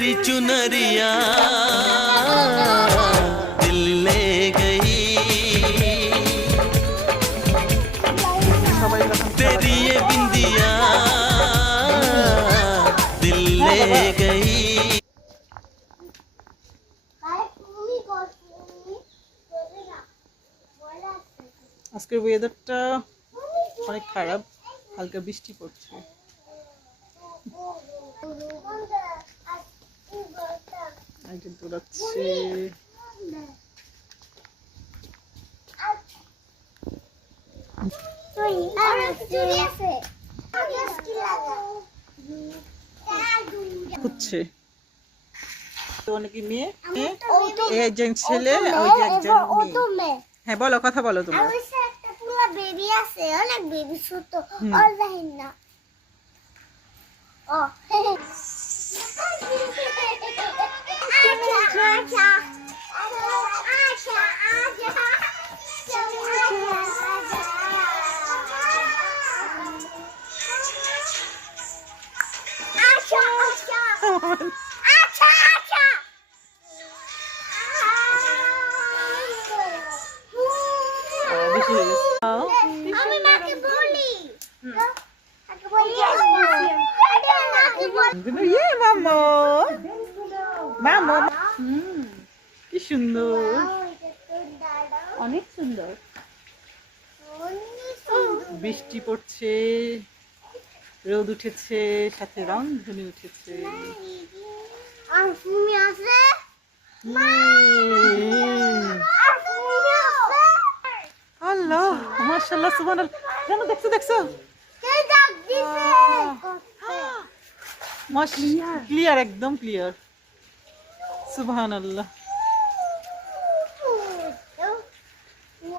तेरी चुनरिया दिल ले गई, तेरी ये बिंदिया दिल ले गई। আজকের ওয়েদারটা অনেক খারাপ, হালকা বৃষ্টি পড়ছে। দৌড়াচ্ছে হচ্ছে অনেকে মেয়ে, একজন ছেলে, ওই যে একজন মেয়ে। হ্যাঁ বলো, কথা বলো তোমরা। বেবি আছে, অনেক বেবি ছোট, অনলাইন না। ও আচ্ছা আমি মাকে বলি, কি সুন্দর, অনেক সুন্দর। বৃষ্টি পড়ছে, রোদ উঠেছে, সাথে রং ধনু উঠেছে। আল্লাহ মাশাআল্লাহ সুবহানাল্লাহ। জানো দেখছো দেখছো ক্লিয়ার, একদম ক্লিয়ার। সুবহানাল্লাহ।